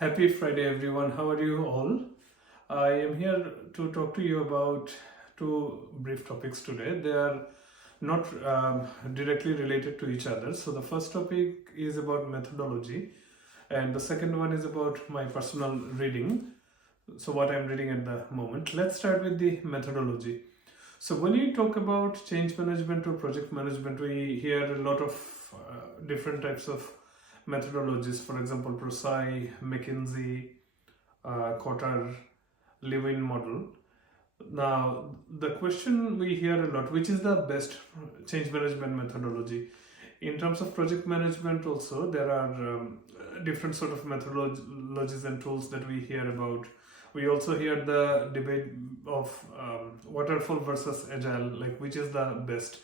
Happy Friday, everyone. How are you all? I am here to talk to you about two brief topics today. They are not directly related to each other. So, the first topic is about methodology, and the second one is about my personal reading. So, what I'm reading at the moment. Let's start with the methodology. So, when you talk about change management or project management, we hear a lot of different types of methodologies. For example, ProSci, McKinsey, Kotter, Lewin model. Now, the question we hear a lot, which is the best change management methodology? In terms of project management, also there are different sort of methodologies and tools that we hear about. We also hear the debate of waterfall versus agile, like which is the best.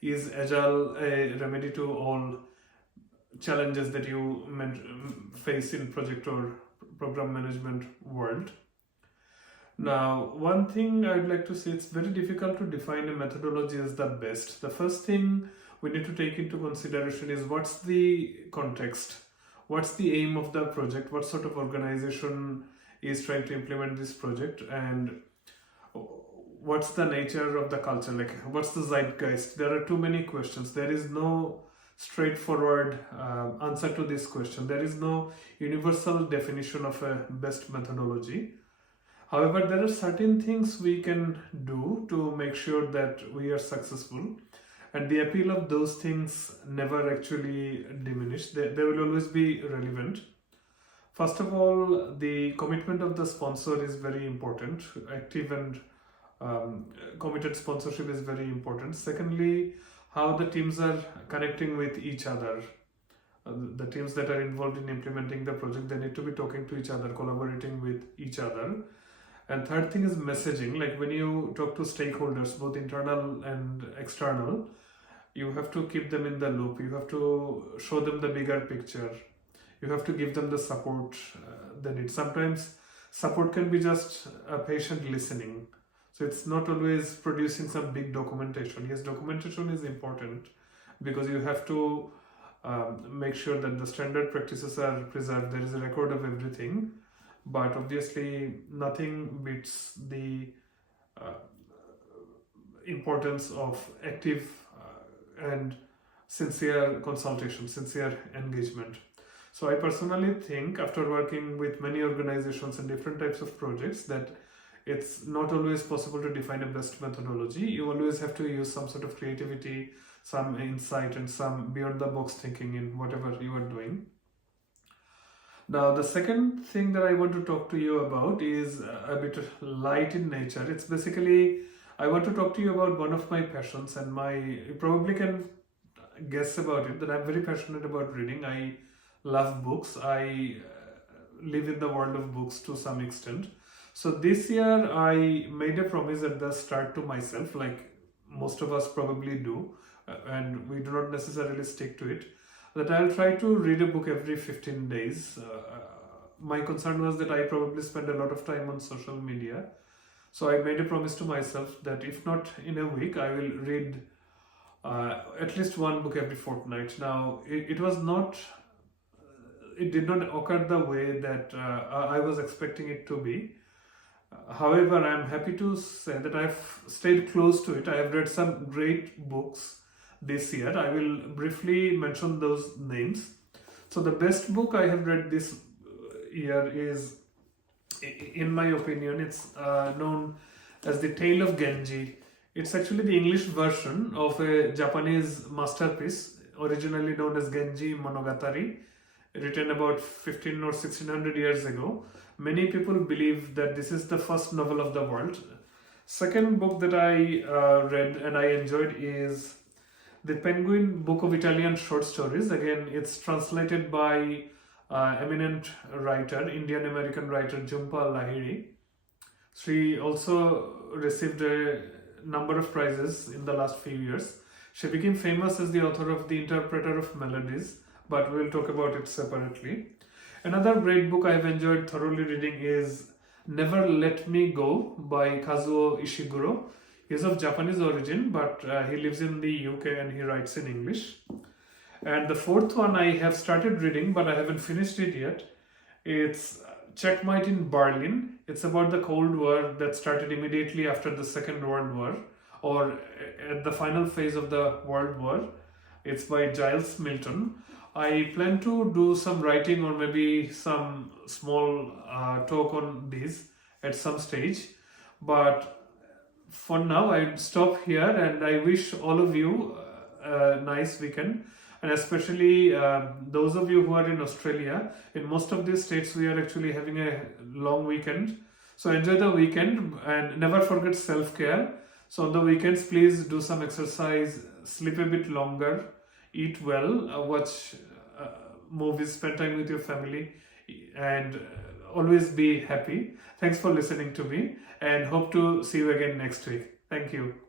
Is agile a remedy to all challenges that you face in project or program management world? Now, one thing I'd like to say, it's very difficult to define a methodology as the best. The first thing we need to take into consideration is what's the context, what's the aim of the project, what sort of organization is trying to implement this project, and what's the nature of the culture, like what's the zeitgeist. There are too many questions. There is no straightforward answer to this question. There is no universal definition of a best methodology. However, there are certain things we can do to make sure that we are successful, and the appeal of those things never actually diminish. They will always be relevant. First of all, the commitment of the sponsor is very important. Active and committed sponsorship is very important. Secondly, how the teams are connecting with each other. The teams that are involved in implementing the project, they need to be talking to each other, collaborating with each other. And third thing is messaging. Like when you talk to stakeholders, both internal and external, you have to keep them in the loop. You have to show them the bigger picture. You have to give them the support they need. Sometimes support can be just a patient listening. So it's not always producing some big documentation. Yes, documentation is important because you have to make sure that the standard practices are preserved. There is a record of everything. But obviously, nothing beats the importance of active and sincere consultation, sincere engagement. So I personally think, after working with many organizations and different types of projects, that it's not always possible to define a best methodology. You always have to use some sort of creativity, some insight, and some beyond the box thinking in whatever you are doing. Now, the second thing that I want to talk to you about is a bit light in nature. It's basically, I want to talk to you about one of my passions, and you probably can guess about it, that I'm very passionate about reading. I love books. I live in the world of books to some extent. So this year I made a promise at the start to myself, like most of us probably do, and we do not necessarily stick to it, that I'll try to read a book every 15 days. My concern was that I probably spend a lot of time on social media. So I made a promise to myself that if not in a week, I will read at least one book every fortnight. Now, it did not occur the way that I was expecting it to be. However, I'm happy to say that I've stayed close to it. I have read some great books this year. I will briefly mention those names. So the best book I have read this year is, in my opinion, it's known as The Tale of Genji. It's actually the English version of a Japanese masterpiece, originally known as Genji Monogatari, written about 15 or 1600 years ago. Many people believe that this is the first novel of the world. Second book that I read and I enjoyed is The Penguin Book of Italian Short Stories. Again, it's translated by eminent writer, Indian-American writer Jhumpa Lahiri. She also received a number of prizes in the last few years. She became famous as the author of The Interpreter of Melodies, but we'll talk about it separately. Another great book I've enjoyed thoroughly reading is Never Let Me Go by Kazuo Ishiguro. He's of Japanese origin, but he lives in the UK and he writes in English. And the fourth one I have started reading, but I haven't finished it yet. It's Checkmate in Berlin. It's about the Cold War that started immediately after the Second World War, or at the final phase of the World War. It's by Giles Milton. I plan to do some writing or maybe some small talk on these at some stage. But for now, I stop here and I wish all of you a nice weekend. And especially those of you who are in Australia, in most of these states, we are actually having a long weekend. So enjoy the weekend and never forget self-care. So on the weekends, please do some exercise, sleep a bit longer, eat well, watch movies, spend time with your family, and always be happy. Thanks for listening to me and hope to see you again next week. Thank you.